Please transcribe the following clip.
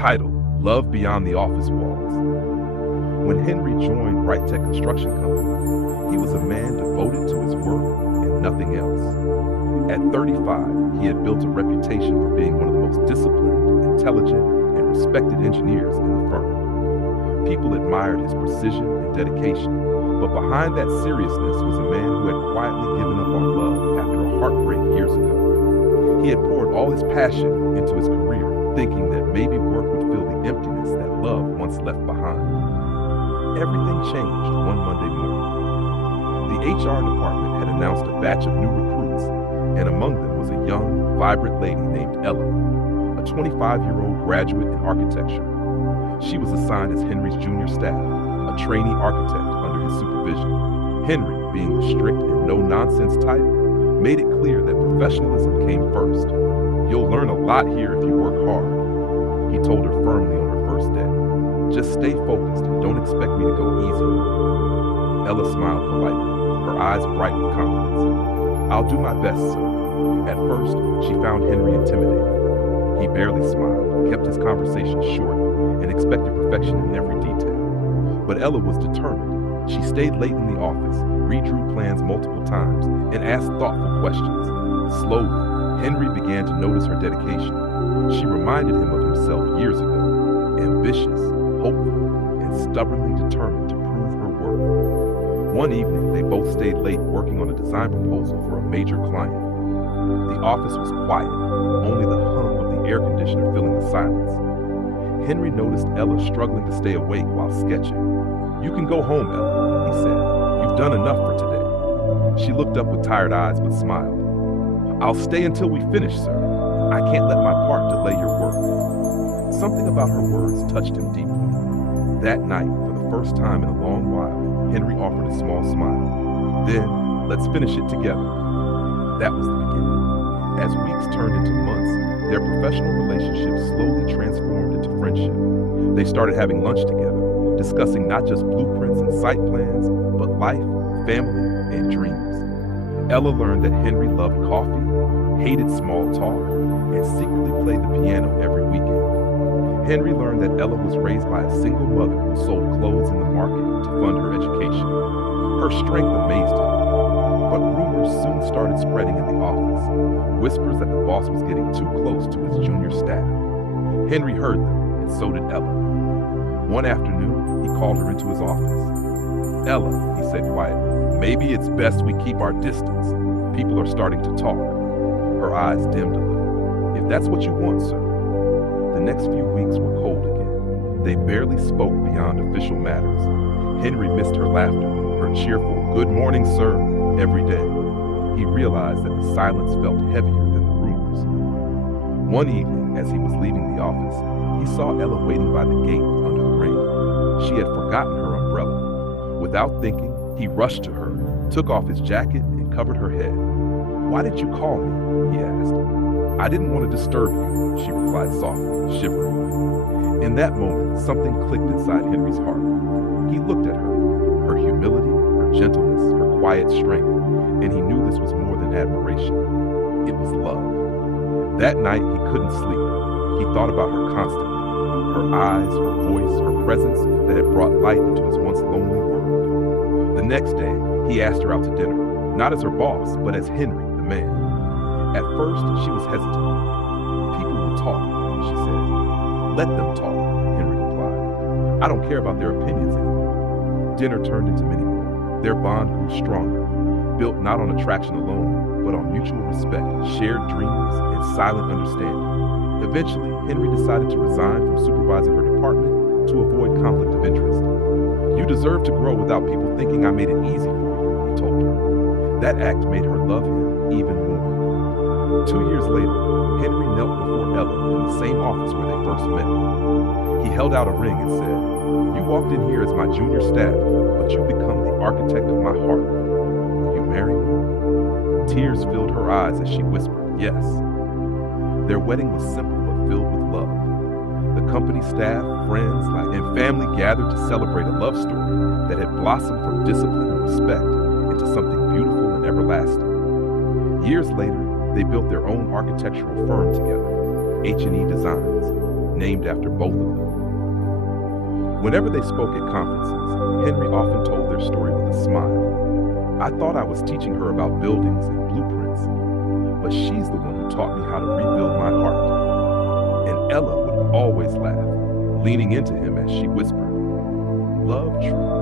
titled Love Beyond the Office Walls. When Henry joined Bright Tech Construction Company, he was a man devoted to his work and nothing else. At 35, he had built a reputation for being one of the most disciplined, intelligent, and respected engineers in the firm. People admired his precision and dedication, but behind that seriousness was a man who had quietly given up on love after a heartbreak years ago. He had poured all his passion into his career, thinking that maybe work would fill the emptiness that love once left behind. Everything changed one Monday morning. The HR department had announced a batch of new recruits, and among them was a young, vibrant lady named Ella, a 25-year-old graduate in architecture. She was assigned as Henry's junior staff, a trainee architect under his supervision. Henry, being the strict and no-nonsense type, made it clear that professionalism came first. "You'll learn a lot here if you work hard," he told her firmly on her first day. "Just stay focused and don't expect me to go easy on you." Ella smiled politely, her eyes bright with confidence. "I'll do my best, sir." At first, she found Henry intimidating. He barely smiled, kept his conversation short, and expected perfection in every detail. But Ella was determined. She stayed late in the office, redrew plans multiple times, and asked thoughtful questions. Slowly, Henry began to notice her dedication. She reminded him of himself years ago, ambitious, hopeful, and stubbornly determined to prove her worth. One evening, they both stayed late working on a design proposal for a major client. The office was quiet, only the hum of the air conditioner filling the silence. Henry noticed Ella struggling to stay awake while sketching. "You can go home, Ella," he said. "You've done enough for today." She looked up with tired eyes but smiled. "I'll stay until we finish, sir. I can't let my part delay your work." Something about her words touched him deeply. That night, for the first time in a long while, Henry offered a small smile. "Then, let's finish it together." That was the beginning. As weeks turned into months, their professional relationship slowly transformed into friendship. They started having lunch together, discussing not just blueprints and site plans, but life, family, and dreams. Ella learned that Henry loved coffee, hated small talk, and secretly played the piano every weekend. Henry learned that Ella was raised by a single mother who sold clothes in the market to fund her education. Her strength amazed him. But rumors soon started spreading in the office. Whispers that the boss was getting too close to his junior staff. Henry heard them, and so did Ella. One afternoon, he called her into his office. "Ella," he said quietly, "maybe it's best we keep our distance. People are starting to talk." Her eyes dimmed a little. "If that's what you want, sir." The next few weeks were cold again. They barely spoke beyond official matters. Henry missed her laughter, her cheerful "Good morning, sir," every day. He realized that the silence felt heavier than the rumors. One evening, as he was leaving the office, he saw Ella waiting by the gate under the rain. She had forgotten her umbrella. Without thinking, he rushed to her, took off his jacket, and covered her head. "Why did you call me?" he asked. "I didn't want to disturb you," she replied softly, shivering. In that moment, something clicked inside Henry's heart. He looked at her humility, her gentleness, her quiet strength, and he knew this was more than admiration. It was love. That night, he couldn't sleep. He thought about her constantly. Her eyes, her voice, her presence that had brought light into his once lonely world. The next day, he asked her out to dinner, not as her boss, but as Henry, the man. At first, she was hesitant. "People will talk," she said. "Let them talk," Henry replied. "I don't care about their opinions anymore." Dinner turned into many more. Their bond grew stronger, built not on attraction alone, but on mutual respect, shared dreams, and silent understanding. Eventually, Henry decided to resign from supervising her department to avoid conflict of interest. "You deserve to grow without people thinking I made it easy for you," he told her. That act made her love him even more. 2 years later, Henry knelt before Ella in the same office where they first met. He held out a ring and said, "You walked in here as my junior staff, but you become the architect of my heart. Will you marry me?" Tears filled her eyes as she whispered, "Yes." Their wedding was simple but filled with love. The company staff, friends, and family gathered to celebrate a love story that had blossomed from discipline and respect into something beautiful and everlasting. Years later, they built their own architectural firm together, H&E Designs. named after both of them. Whenever they spoke at conferences, Henry often told their story with a smile. I thought I was teaching her about buildings and blueprints, but she's the one who taught me how to rebuild my heart. And Ella would always laugh, leaning into him as she whispered, "Love truth